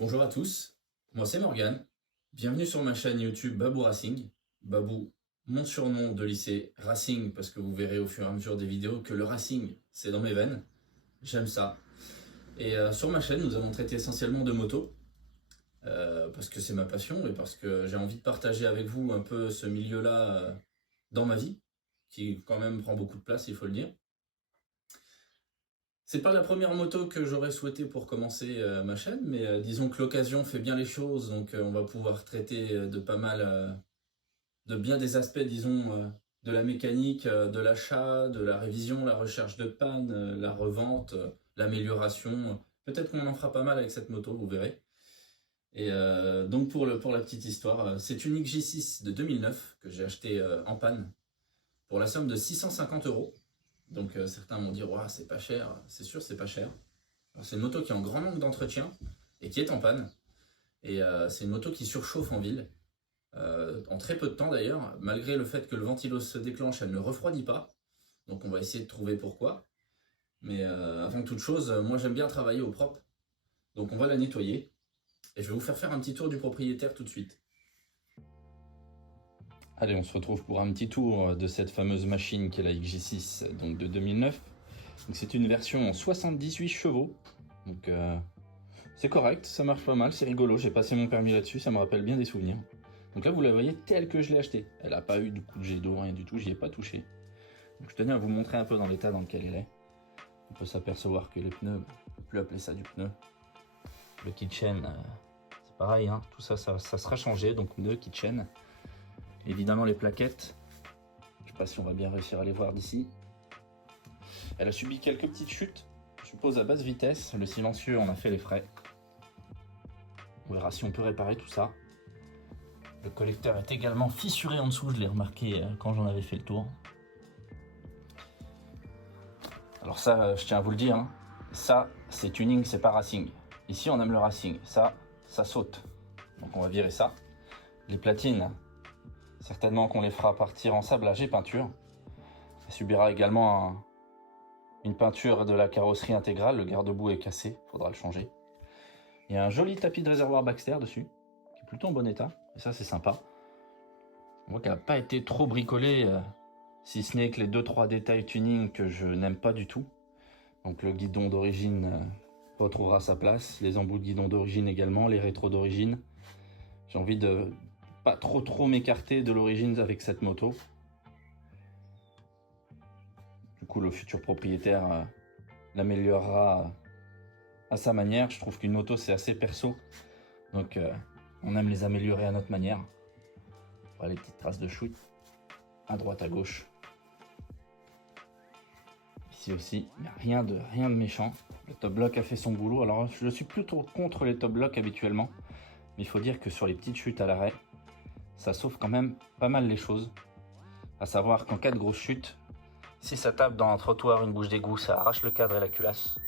Bonjour à tous, moi c'est Morgane, bienvenue sur ma chaîne YouTube Babou Racing. Babou, mon surnom de lycée Racing, parce que vous verrez au fur et à mesure des vidéos que le Racing c'est dans mes veines, j'aime ça. Et sur ma chaîne nous allons traiter essentiellement de moto, parce que c'est ma passion et parce que j'ai envie de partager avec vous un peu ce milieu-là dans ma vie, qui quand même prend beaucoup de place, il faut le dire. C'est pas la première moto que j'aurais souhaité pour commencer ma chaîne, mais disons que l'occasion fait bien les choses, donc on va pouvoir traiter de pas mal, de bien des aspects, disons, de la mécanique, de l'achat, de la révision, la recherche de panne, la revente, l'amélioration. Peut-être qu'on en fera pas mal avec cette moto, vous verrez. Et donc pour la petite histoire, c'est une XJ6 de 2009 que j'ai acheté en panne pour la somme de 650 euros. Donc certains vont dire ouais, c'est pas cher, c'est sûr c'est pas cher. C'est une moto qui est en grand manque d'entretien et qui est en panne. Et c'est une moto qui surchauffe en ville, en très peu de temps d'ailleurs, malgré le fait que le ventilo se déclenche, elle ne refroidit pas. Donc on va essayer de trouver pourquoi. Mais avant toute chose, moi j'aime bien travailler au propre. Donc on va la nettoyer. Et je vais vous faire un petit tour du propriétaire tout de suite. Allez, on se retrouve pour un petit tour de cette fameuse machine qui est la XJ6 donc de 2009. C'est une version en 78 chevaux. Donc c'est correct, ça marche pas mal, c'est rigolo. J'ai passé mon permis là-dessus, ça me rappelle bien des souvenirs. Donc là, vous la voyez telle que je l'ai achetée. Elle n'a pas eu de coup de jet d'eau, rien du tout, j'y ai pas touché. Donc je tenais à vous montrer un peu dans l'état dans lequel elle est. On peut s'apercevoir que les pneus, on peut plus appeler ça du pneu. Le kitchen, c'est pareil, hein, tout ça, ça sera changé. Donc pneu, kitchen. Évidemment les plaquettes, je ne sais pas si on va bien réussir à les voir d'ici. Elle a subi quelques petites chutes, je suppose à basse vitesse. Le silencieux en a fait les frais. On verra si on peut réparer tout ça. Le collecteur est également fissuré en dessous, je l'ai remarqué quand j'en avais fait le tour. Alors ça, je tiens à vous le dire, hein, ça c'est tuning, c'est pas racing. Ici on aime le racing, ça saute. Donc on va virer ça. Les platines, certainement qu'on les fera partir en sablage et peinture. Elle subira également une peinture de la carrosserie intégrale, le garde-boue est cassé, il faudra le changer. Il y a un joli tapis de réservoir Baxter dessus, qui est plutôt en bon état, et ça c'est sympa. On voit qu'elle n'a pas été trop bricolée, si ce n'est que les 2-3 détails tuning que je n'aime pas du tout. Donc le guidon d'origine retrouvera sa place, les embouts de guidon d'origine également, les rétros d'origine. J'ai envie de pas trop m'écarter de l'origine avec cette moto. Du coup le futur propriétaire l'améliorera à sa manière. Je trouve qu'une moto c'est assez perso, donc on aime les améliorer à notre manière. Voilà les petites traces de shoot à droite à gauche. Ici aussi, il n'y a rien de méchant. Le top block a fait son boulot. Alors je suis plutôt contre les top blocks habituellement, mais il faut dire que sur les petites chutes à l'arrêt, ça sauve quand même pas mal les choses. À savoir qu'en cas de grosse chute, si ça tape dans un trottoir, une bouche d'égout, ça arrache le cadre et la culasse.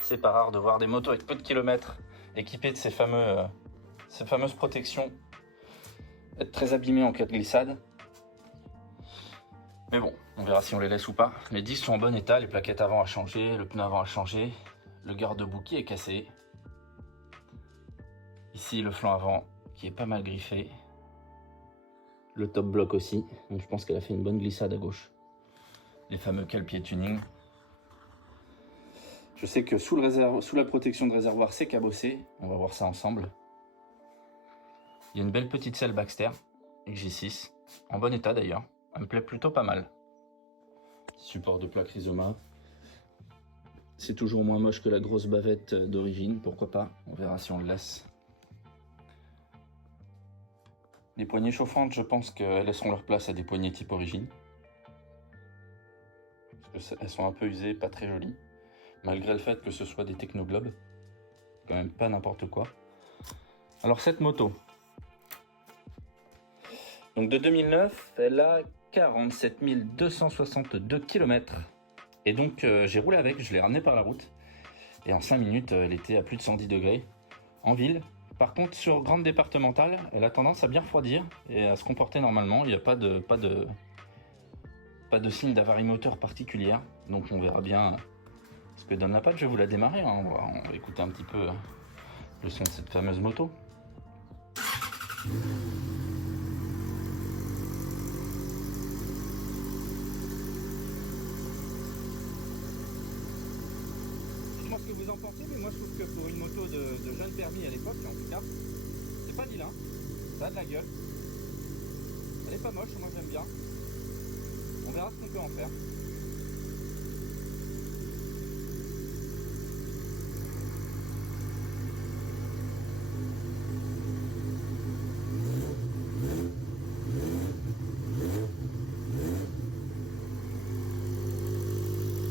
C'est pas rare de voir des motos avec peu de kilomètres équipées de ces fameuses protections, être très abîmées en cas de glissade. Mais bon, on verra si on les laisse ou pas. Les disques sont en bon état, les plaquettes avant à changer, le pneu avant à changer, le garde-boue qui est cassé. Ici le flanc avant qui est pas mal griffé. Le top block aussi, donc je pense qu'elle a fait une bonne glissade à gauche. Les fameux cale-pieds tuning. Je sais que sous la protection de réservoir c'est cabossé, on va voir ça ensemble. Il y a une belle petite selle Baxter, XJ6, en bon état d'ailleurs, elle me plaît plutôt pas mal. Support de plaque Rizoma. C'est toujours moins moche que la grosse bavette d'origine, pourquoi pas, on verra si on le laisse. Les poignées chauffantes, je pense qu'elles laisseront leur place à des poignées type origine. Parce qu'elles sont un peu usées, pas très jolies. Malgré le fait que ce soit des Technoglobes. Quand même pas n'importe quoi. Alors cette moto. Donc de 2009, elle a 47 262 km. Et donc j'ai roulé avec, je l'ai ramenée par la route. Et en 5 minutes, elle était à plus de 110 degrés en ville. Par contre, sur grande départementale, elle a tendance à bien refroidir et à se comporter normalement. Il n'y a pas de signe d'avarie moteur particulière. Donc on verra bien ce que donne la patte. Je vais vous la démarrer. On va écouter un petit peu le son de cette fameuse moto. Dites-moi ce que vous en pensez, mais moi je trouve que pour une moto de jeune permis à l'époque, en tout cas, c'est pas vilain, ça a de la gueule. Elle est pas moche, moi j'aime bien. On verra ce qu'on peut en faire.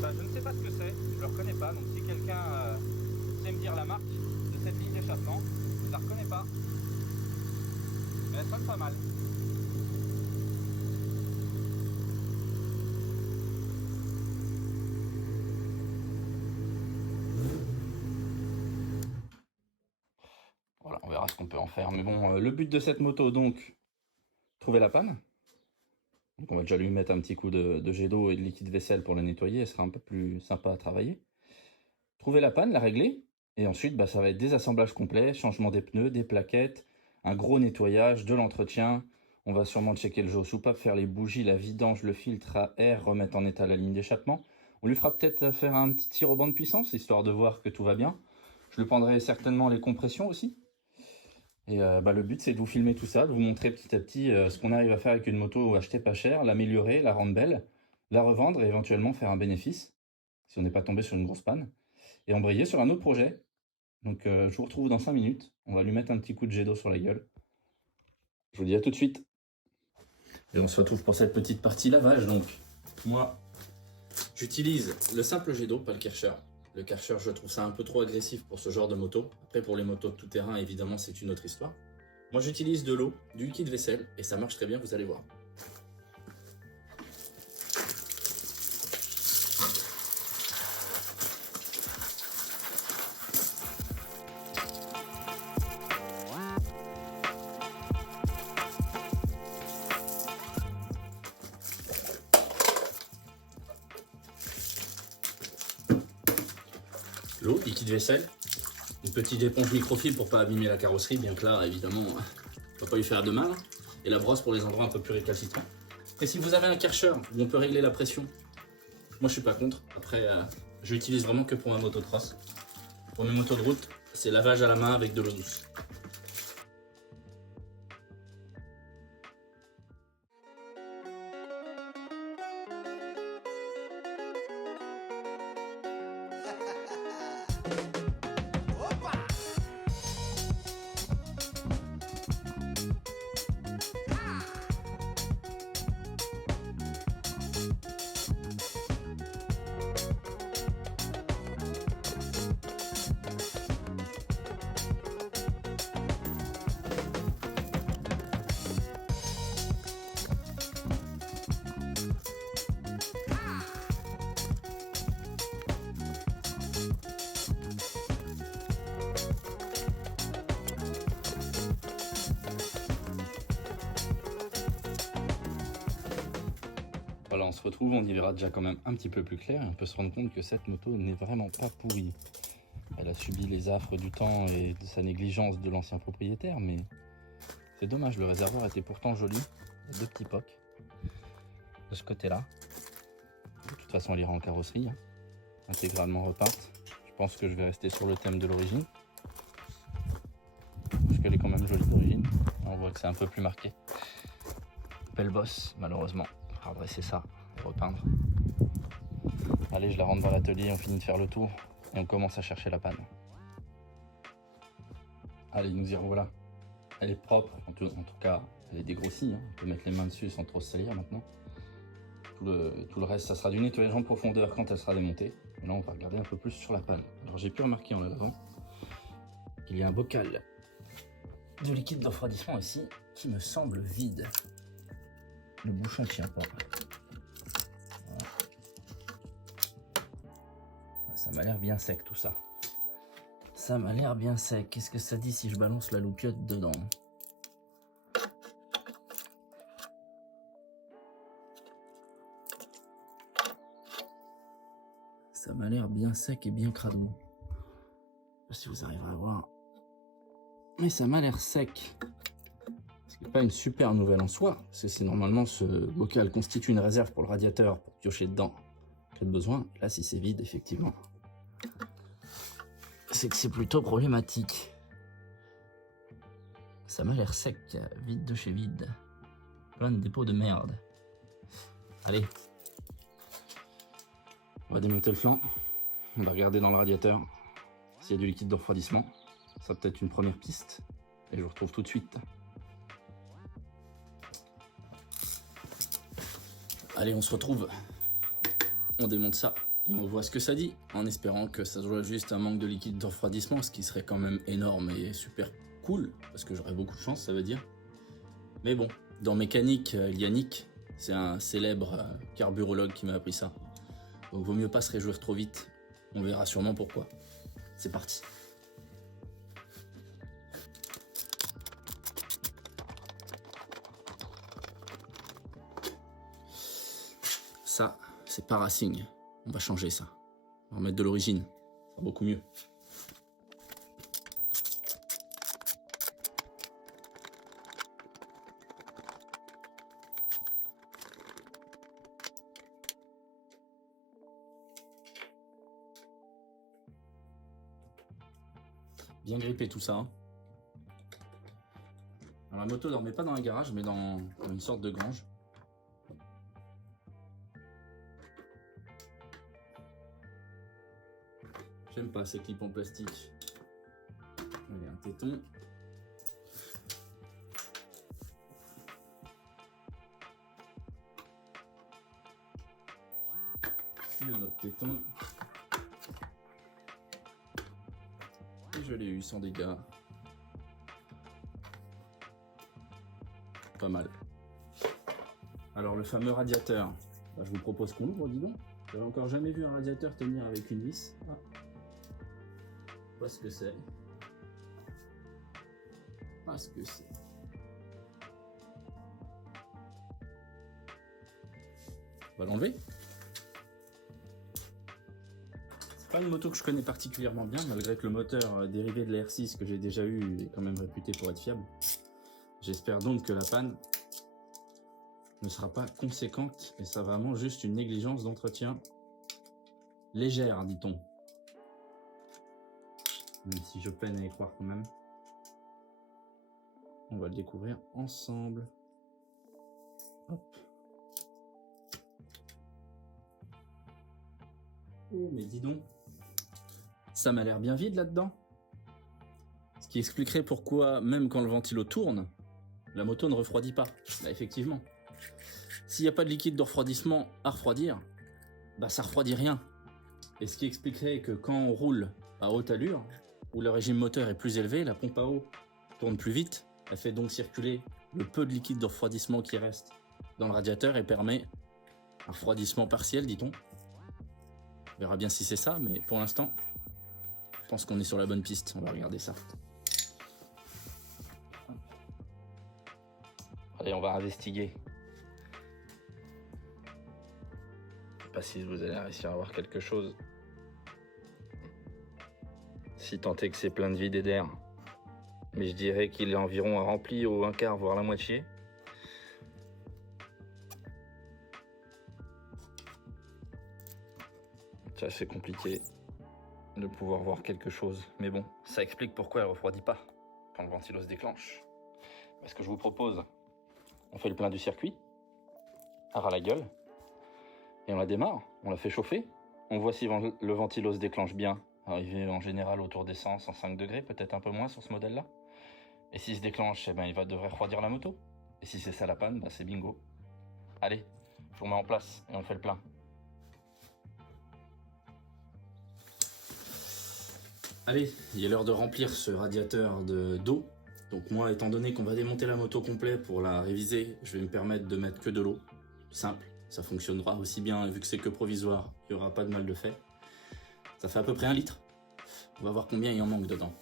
Je ne sais pas ce que c'est, je ne le reconnais pas, donc si quelqu'un sait me dire la marque de cette ligne d'échappement, je ne la reconnais pas. Mais elle sonne pas mal. Voilà, on verra ce qu'on peut en faire. Mais bon, le but de cette moto, donc, trouver la panne. Donc on va déjà lui mettre un petit coup de jet d'eau et de liquide vaisselle pour la nettoyer, elle sera un peu plus sympa à travailler. Trouver la panne, la régler, et ensuite ça va être des assemblages complets, changement des pneus, des plaquettes, un gros nettoyage, de l'entretien. On va sûrement checker le jeu aux soupapes, faire les bougies, la vidange, le filtre à air, remettre en état la ligne d'échappement. On lui fera peut-être faire un petit tir au banc de puissance, histoire de voir que tout va bien. Je lui prendrai certainement les compressions aussi. Et le but, c'est de vous filmer tout ça, de vous montrer petit à petit ce qu'on arrive à faire avec une moto achetée pas chère, l'améliorer, la rendre belle, la revendre et éventuellement faire un bénéfice, si on n'est pas tombé sur une grosse panne, et embrayer sur un autre projet. Donc je vous retrouve dans 5 minutes, on va lui mettre un petit coup de jet d'eau sur la gueule. Je vous dis à tout de suite. Et on se retrouve pour cette petite partie lavage. Donc moi, j'utilise le simple jet d'eau, pas le Karcher. Le Karcher, je trouve ça un peu trop agressif pour ce genre de moto. Après, pour les motos de tout terrain, évidemment, c'est une autre histoire. Moi, j'utilise de l'eau, du liquide vaisselle, et ça marche très bien, vous allez voir. L'eau, liquide vaisselle, une petite éponge microfibre pour pas abîmer la carrosserie, bien que là, évidemment, on ne va pas lui faire de mal. Et la brosse pour les endroits un peu plus récalcitrants. Et si vous avez un Karcher où on peut régler la pression, moi je suis pas contre. Après, je l'utilise vraiment que pour ma moto de cross. Pour mes motos de route, c'est lavage à la main avec de l'eau douce. Voilà, on se retrouve, on y verra déjà quand même un petit peu plus clair et on peut se rendre compte que cette moto n'est vraiment pas pourrie. Elle a subi les affres du temps et de sa négligence de l'ancien propriétaire, mais c'est dommage, le réservoir était pourtant joli. Il y a deux petits pocs de ce côté-là. De toute façon, elle ira en carrosserie, hein, intégralement repeinte. Je pense que je vais rester sur le thème de l'origine, parce qu'elle est quand même jolie d'origine. On voit que c'est un peu plus marqué. Belle bosse, malheureusement. Il faudra dresser ça et repeindre. Allez, je la rentre dans l'atelier, on finit de faire le tour et on commence à chercher la panne. Allez, nous y revoilà. Elle est propre, en tout cas, elle est dégrossie. Hein. On peut mettre les mains dessus sans trop se salir maintenant. Tout le reste, ça sera du nettoyage en profondeur quand elle sera démontée. Et là, on va regarder un peu plus sur la panne. Alors, j'ai pu remarquer en la lavant qu'il y a un bocal de liquide de refroidissement ici qui me semble vide. Le bouchon ne tient pas. Voilà. Ça m'a l'air bien sec tout ça. Ça m'a l'air bien sec. Qu'est-ce que ça dit si je balance la loupiote dedans? Ça m'a l'air bien sec et bien crado. Je sais pas si vous arriverez à voir. Mais ça m'a l'air sec. Ce qui n'est pas une super nouvelle en soi, parce que c'est normalement ce bocal constitue une réserve pour le radiateur, pour piocher dedans, en cas de besoin. Là, si c'est vide, effectivement, c'est que c'est plutôt problématique. Ça m'a l'air sec, vide de chez vide. Plein de dépôts de merde. Allez. On va démonter le flanc. On va regarder dans le radiateur s'il y a du liquide de refroidissement. Ça peut être une première piste. Et je vous retrouve tout de suite. Allez, on se retrouve. On démonte ça et on voit ce que ça dit, en espérant que ça soit juste un manque de liquide de refroidissement, ce qui serait quand même énorme et super cool, parce que j'aurais beaucoup de chance, ça veut dire. Mais bon, dans mécanique, Yannick, c'est un célèbre carburologue qui m'a appris ça. Donc vaut mieux pas se réjouir trop vite, on verra sûrement pourquoi. C'est parti. Ça, c'est pas Racing. On va changer ça. On va remettre de l'origine. Ça sera beaucoup mieux. Bien grippé tout ça. Hein. Alors, la moto ne dormait pas dans un garage, mais dans une sorte de grange. J'aime pas ces clips en plastique. Allez, un téton. Et un autre téton. Et je l'ai eu sans dégâts. Pas mal. Alors le fameux radiateur. Bah, je vous propose qu'on l'ouvre, dis donc. J'avais encore jamais vu un radiateur tenir avec une vis. Ah. Pas ce que c'est. Pas ce que c'est. On va l'enlever. C'est pas une moto que je connais particulièrement bien, malgré que le moteur dérivé de la R6 que j'ai déjà eu est quand même réputé pour être fiable. J'espère donc que la panne ne sera pas conséquente et ça vraiment juste une négligence d'entretien légère, dit-on. Même si je peine à y croire quand même. On va le découvrir ensemble. Hop. Oh, mais dis donc, ça m'a l'air bien vide là-dedans. Ce qui expliquerait pourquoi, même quand le ventilo tourne, la moto ne refroidit pas. Bah, effectivement. S'il n'y a pas de liquide de refroidissement à refroidir, bah ça refroidit rien. Et ce qui expliquerait que quand on roule à haute allure, où le régime moteur est plus élevé, la pompe à eau tourne plus vite, elle fait donc circuler le peu de liquide de refroidissement qui reste dans le radiateur et permet un refroidissement partiel, dit-on. On verra bien si c'est ça, mais pour l'instant, je pense qu'on est sur la bonne piste. On va regarder ça. Allez, on va investiguer. Je sais pas si vous allez réussir à voir quelque chose. Si tant est que c'est plein de vide et d'air. Mais je dirais qu'il est environ rempli au un quart, voire la moitié. C'est assez compliqué de pouvoir voir quelque chose. Mais bon, ça explique pourquoi elle ne refroidit pas quand le ventilo se déclenche. Ce que je vous propose, on fait le plein du circuit, à ras la gueule, et on la démarre, on la fait chauffer. On voit si le ventilo se déclenche bien, arrivé en général autour des 100-105 degrés, peut-être un peu moins sur ce modèle-là. Et s'il se déclenche, eh ben, devrait refroidir la moto. Et si c'est ça la panne, bah, c'est bingo. Allez, je vous mets en place et on fait le plein. Allez, il est l'heure de remplir ce radiateur d'eau. Donc moi, étant donné qu'on va démonter la moto complète pour la réviser, je vais me permettre de mettre que de l'eau. Simple, ça fonctionnera aussi bien, vu que c'est que provisoire, il n'y aura pas de mal de fait. Ça fait à peu près 1 litre. On va voir combien il en manque dedans.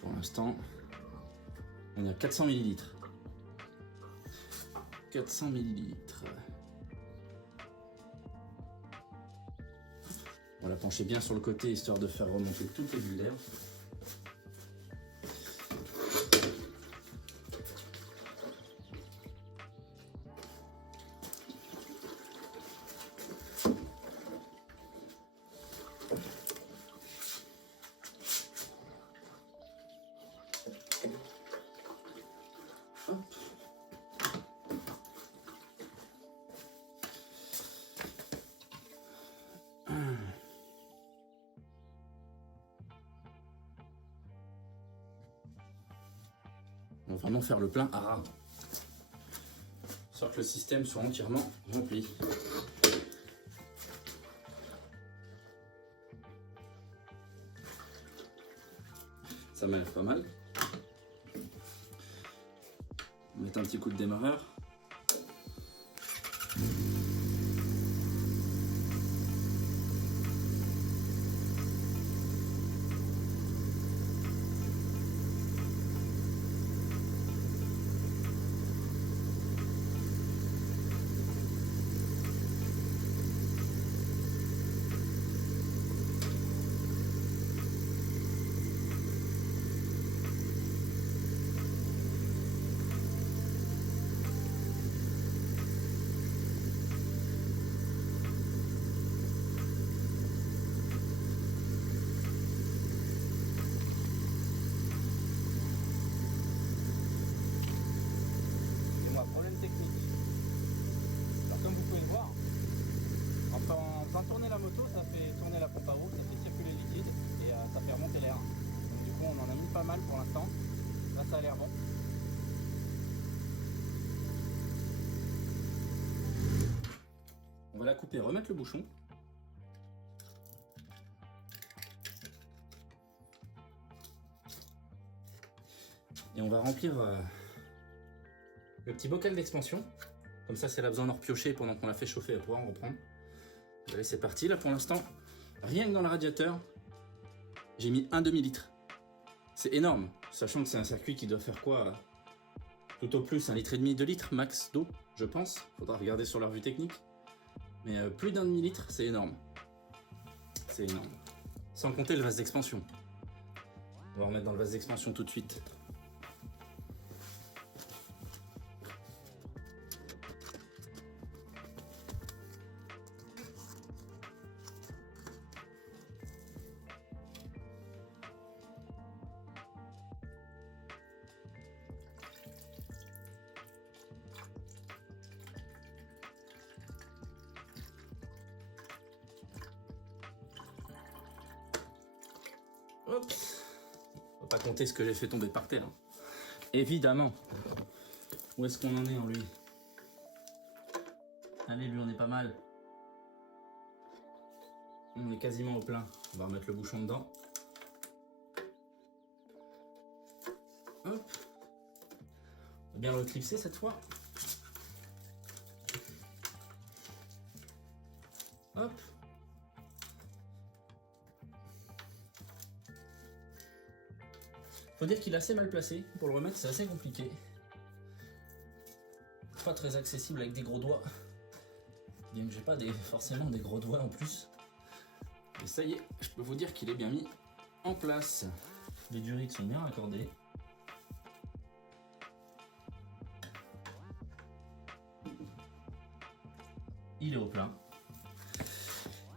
Pour l'instant, on est à 400 ml. 400 ml. On va la pencher bien sur le côté histoire de faire remonter toutes les bulles d'air. On va vraiment faire le plein à ras. Soit que le système soit entièrement rempli. Ça m'élève pas mal. On met un petit coup de démarreur. Tourner la moto, ça fait tourner la pompe à eau, ça fait circuler le liquide et ça fait remonter l'air. Donc du coup on en a mis pas mal pour l'instant. Là ça a l'air bon. On va la couper, remettre le bouchon. Et on va remplir le petit bocal d'expansion. Comme ça, si elle a besoin d'en repiocher pendant qu'on la fait chauffer, elle pourra en reprendre. Allez, c'est parti. Là, pour l'instant, rien que dans le radiateur, j'ai mis un demi-litre. C'est énorme, sachant que c'est un circuit qui doit faire quoi? Tout au plus 1,5 litre, 2 litres max d'eau, je pense. Faudra regarder sur la revue technique. Mais plus d'un demi-litre, c'est énorme. C'est énorme. Sans compter le vase d'expansion. On va remettre dans le vase d'expansion tout de suite. Hop. Faut pas compter ce que j'ai fait tomber par terre. Hein. Évidemment. Où est-ce qu'on en est en lui? Allez, lui on est pas mal. On est quasiment au plein. On va remettre le bouchon dedans. Hop. On va bien le clipser cette fois. Hop. Faut dire qu'il est assez mal placé. Pour le remettre, c'est assez compliqué. Pas très accessible avec des gros doigts. Bien que j'ai pas forcément des gros doigts en plus. Et ça y est, je peux vous dire qu'il est bien mis en place. Les durites sont bien raccordées. Il est au plein.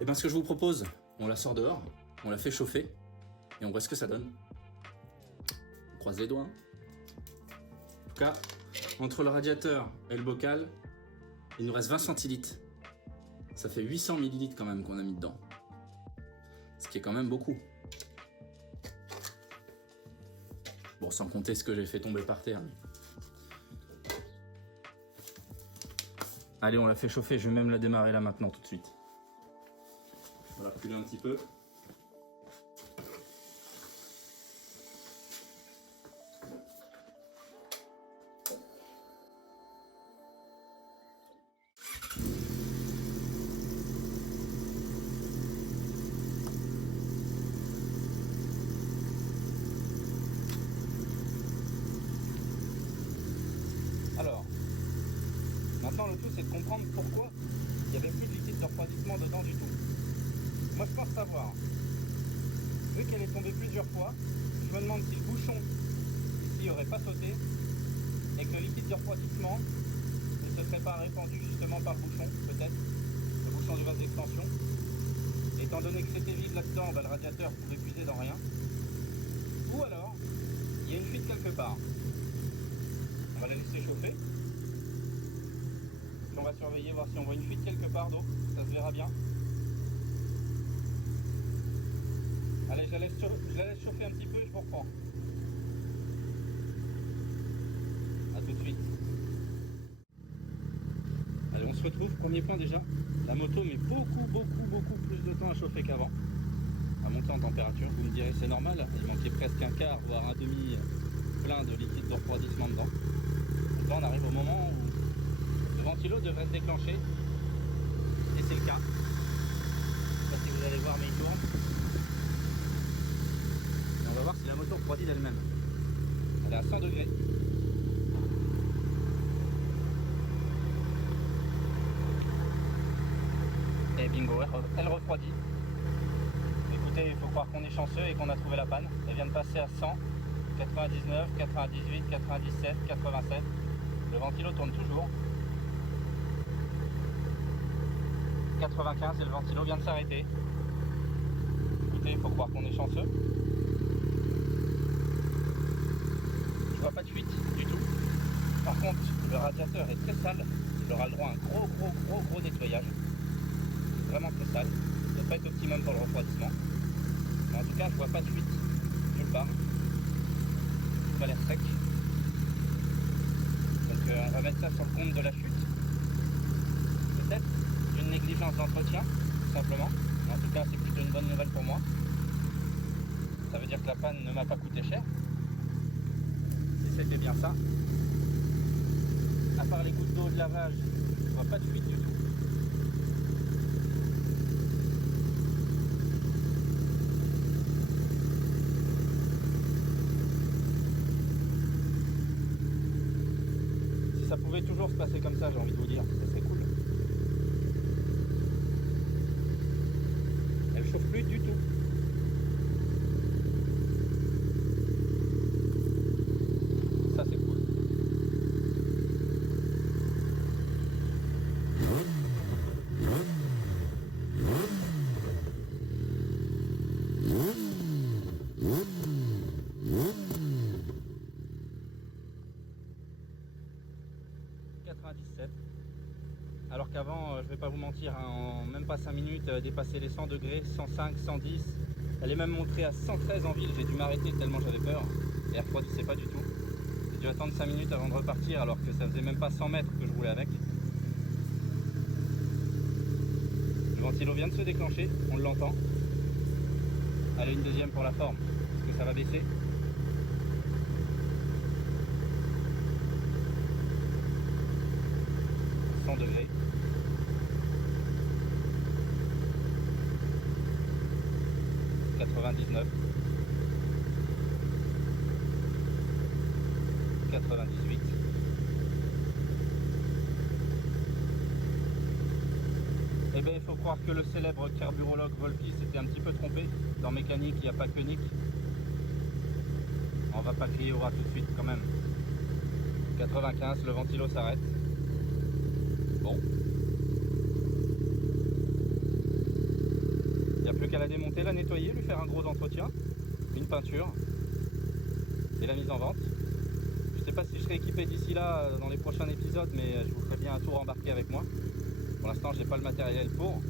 Et bien ce que je vous propose, on la sort dehors, on la fait chauffer et on voit ce que ça donne. On croise les doigts. Hein. En tout cas, entre le radiateur et le bocal, il nous reste 20 centilitres. Ça fait 800 millilitres quand même qu'on a mis dedans. Ce qui est quand même beaucoup. Bon, sans compter ce que j'ai fait tomber par terre. Allez, on la fait chauffer. Je vais même la démarrer là maintenant tout de suite. On va reculer un petit peu. comprendre pourquoi il n'y avait plus de liquide de refroidissement dedans du tout. Moi je pense savoir. Vu qu'elle est tombée plusieurs fois, je me demande si le bouchon ici n'aurait pas sauté et que le liquide de refroidissement ne se serait pas répandu justement par le bouchon, peut-être, le bouchon du vase d'extension. Étant donné que c'était vide là-dedans, le radiateur pouvait puiser dans rien. Ou alors, il y a une fuite quelque part. On va la laisser chauffer. Puis on va surveiller, voir si on voit une fuite quelque part d'eau. Ça se verra bien. Allez, je la laisse chauffer un petit peu et je vous reprends. A tout de suite. Allez, on se retrouve. Premier point déjà. La moto met beaucoup plus de temps à chauffer qu'avant. À monter en température. Vous me direz c'est normal. Il manquait presque un quart, voire un demi plein de liquide de refroidissement dedans. Donc là on arrive au moment où le ventilo devrait se déclencher. Et c'est le cas. Je sais pas si vous allez voir mais il tourne. Et on va voir si la moto refroidit d'elle-même. Elle est à 100 degrés. Et bingo, elle refroidit. Écoutez, il faut croire qu'on est chanceux et qu'on a trouvé la panne. Elle vient de passer à 100, 99, 98, 97, 87. Le ventilo tourne toujours. 95 et le ventilo vient de s'arrêter. Écoutez, il faut croire qu'on est chanceux. Je vois pas de fuite du tout. Par contre, le radiateur est très sale. Il aura le droit à un gros nettoyage. Vraiment très sale. Ça doit pas être optimum pour le refroidissement. Mais en tout cas, je vois pas de fuite nulle part. Tout a l'air sec. Donc on va mettre ça sur le compte de la chute. Peut-être d'une négligence d'entretien, tout simplement. Mais en tout cas, c'est plutôt une bonne nouvelle pour moi. Ça veut dire que la panne ne m'a pas coûté cher. Et c'était bien ça. À part les gouttes d'eau de lavage, je vois pas de fuite du tout. Si ça pouvait toujours se passer comme ça, j'ai envie de vous dire, ça serait cool. Elle chauffe plus du tout. Ça c'est cool. Alors qu'avant, je vais pas vous mentir, hein, en même pas 5 minutes, dépasser les 100 degrés, 105, 110. Elle est même montrée à 113 en ville, j'ai dû m'arrêter tellement j'avais peur. Et elle refroidissait pas du tout. J'ai dû attendre 5 minutes avant de repartir alors que ça faisait même pas 100 mètres que je roulais avec. Le ventilo vient de se déclencher, on l'entend. Allez, une deuxième pour la forme. Est-ce que ça va baisser ? Degrés. « 99, 98, eh bien il faut croire que le célèbre carburologue Volpi s'était un petit peu trompé. Dans mécanique, il n'y a pas que nique. On va pas crier au rat tout de suite quand même. 95, le ventilo s'arrête. Bon. Il n'y a plus qu'à la démonter, la nettoyer, lui faire un gros entretien, une peinture et la mise en vente. Je ne sais pas si je serai équipé d'ici là dans les prochains épisodes, mais je vous ferai bien un tour embarqué avec moi. Pour l'instant, j'ai pas le matériel pour,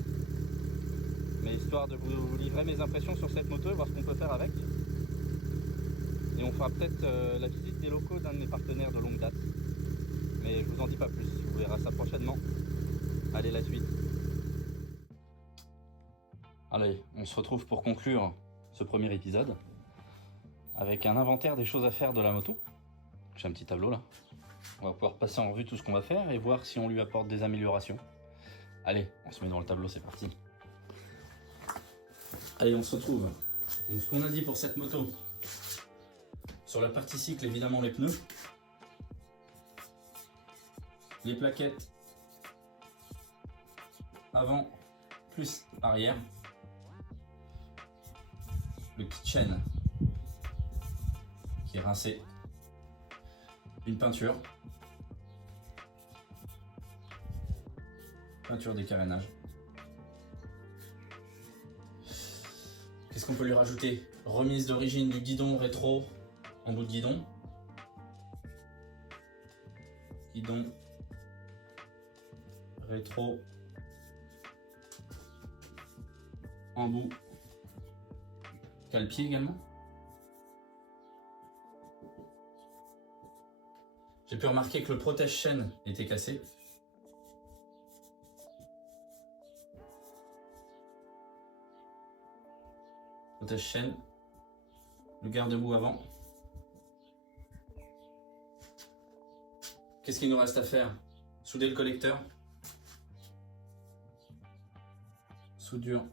mais histoire de vous livrer mes impressions sur cette moto et voir ce qu'on peut faire avec. Et on fera peut-être la visite des locaux d'un de mes partenaires de longue date. Mais je vous en dis pas plus, vous verrez ça prochainement. Allez, la suite. Allez, on se retrouve pour conclure ce premier épisode avec un inventaire des choses à faire de la moto. J'ai un petit tableau là. On va pouvoir passer en revue tout ce qu'on va faire et voir si on lui apporte des améliorations. Allez, on se met dans le tableau, c'est parti. Allez, on se retrouve. Donc, ce qu'on a dit pour cette moto. Sur la partie cycle, évidemment, les pneus. Les plaquettes avant plus arrière. Le kit chaîne qui est rincé. Une peinture. Peinture des carénages. Qu'est-ce qu'on peut lui rajouter? Remise d'origine du guidon rétro en bout de guidon. Guidon rétro en bout. Cale-pied également. J'ai pu remarquer que le protège-chaîne était cassé. Protège-chaîne. Le garde-boue avant. Qu'est-ce qu'il nous reste à faire? Souder le collecteur. Soudure,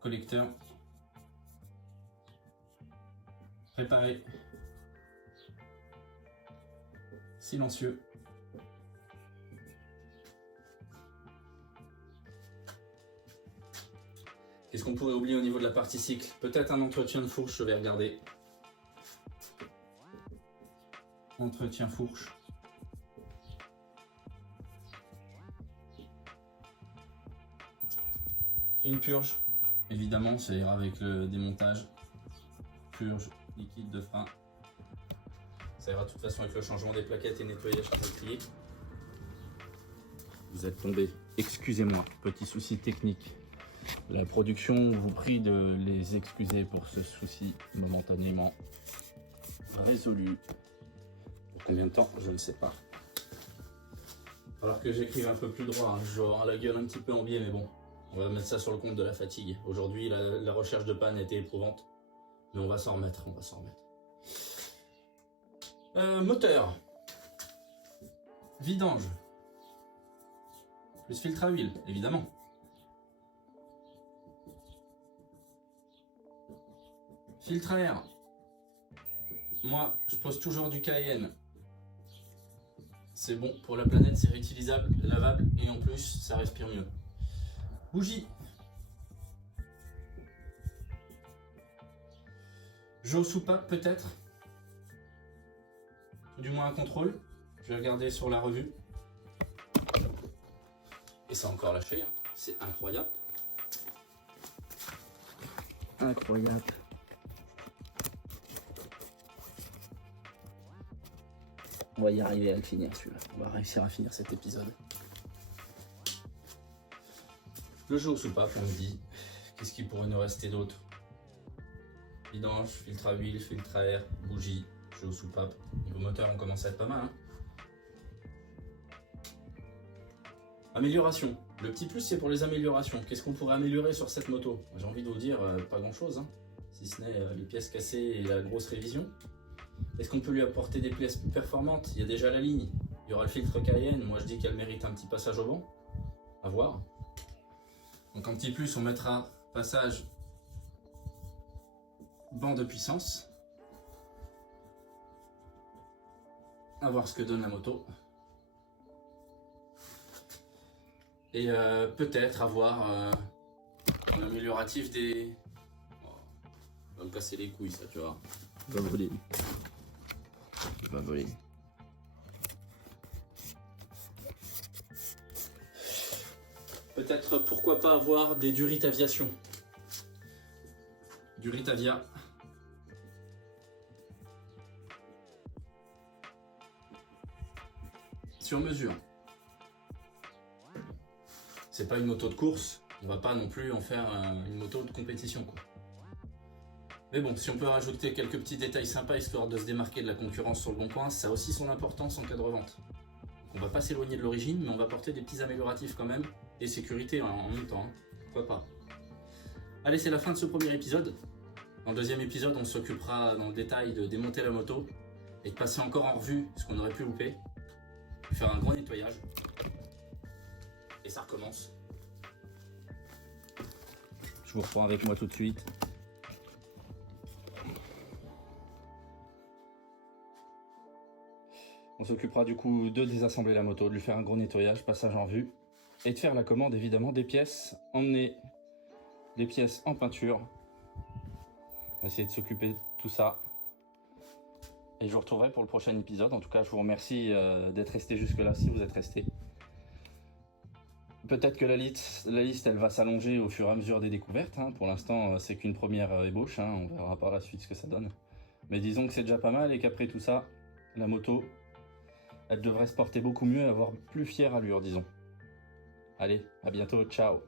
collecteur. Préparer. Silencieux. Qu'est-ce qu'on pourrait oublier au niveau de la partie cycle? Peut-être un entretien de fourche, je vais regarder. Entretien fourche. Une purge, évidemment, ça ira avec le démontage. Purge, liquide de frein. Ça ira de toute façon avec le changement des plaquettes et nettoyage approprié. Vous êtes tombé, excusez-moi, petit souci technique. La production vous prie de les excuser pour ce souci momentanément résolu. Pour combien de temps? Je ne sais pas. Alors que j'écrive un peu plus droit, hein. Je vais avoir la gueule un petit peu en biais, mais bon. On va mettre ça sur le compte de la fatigue. Aujourd'hui, la recherche de panne était éprouvante. Mais on va s'en remettre, moteur. Vidange. Plus filtre à huile, évidemment. Filtre à air. Moi, je pose toujours du Cayenne. C'est bon pour la planète, c'est réutilisable, lavable et en plus, ça respire mieux. Bougie. Jeu soupape peut-être. Du moins un contrôle. Je vais regarder sur la revue. Et ça a encore lâché. Hein. C'est incroyable. Incroyable. On va y arriver à le finir celui-là. On va réussir à finir cet épisode. Le jeu aux soupapes, on me dit, qu'est-ce qui pourrait nous rester d'autre? Vidange, filtre à huile, filtre à air, bougie, jeu aux soupapes. Niveau moteur, on commence à être pas mal. Hein. Amélioration. Le petit plus, c'est pour les améliorations. Qu'est-ce qu'on pourrait améliorer sur cette moto? J'ai envie de vous dire, pas grand-chose, hein, si ce n'est les pièces cassées et la grosse révision. Est-ce qu'on peut lui apporter des pièces plus performantes? Il y a déjà la ligne. Il y aura le filtre Cayenne. Moi, je dis qu'elle mérite un petit passage au banc. À voir. Donc en petit plus, on mettra passage banc de puissance. À voir ce que donne la moto. Et peut-être avoir un amélioratif des... Oh, va me casser les couilles ça, tu vois. Il va voler. Il va voler. Peut-être, pourquoi pas avoir des Durit Aviation. Durit Avia. Sur mesure. C'est pas une moto de course, on va pas non plus en faire une moto de compétition, quoi. Mais bon, si on peut rajouter quelques petits détails sympas histoire de se démarquer de la concurrence sur le bon coin, ça a aussi son importance en cas de revente. Donc on va pas s'éloigner de l'origine, mais on va porter des petits amélioratifs quand même, et sécurité en même temps, hein. Pourquoi pas. Allez, c'est la fin de ce premier épisode. Dans le deuxième épisode, on s'occupera dans le détail de démonter la moto et de passer encore en revue ce qu'on aurait pu louper, faire un grand nettoyage. Et ça recommence. Je vous reprends avec moi tout de suite. On s'occupera du coup de désassembler la moto, de lui faire un gros nettoyage, passage en vue. et de faire la commande évidemment des pièces, emmener les pièces en peinture. On va essayer de s'occuper de tout ça. Et je vous retrouverai pour le prochain épisode. En tout cas, je vous remercie d'être resté jusque-là si vous êtes resté. Peut-être que la liste, elle va s'allonger au fur et à mesure des découvertes. Hein. Pour l'instant, c'est qu'une première ébauche. Hein. On verra par la suite ce que ça donne. Mais disons que c'est déjà pas mal et qu'après tout ça, la moto, elle devrait se porter beaucoup mieux et avoir plus fière allure, disons. Allez, à bientôt, ciao!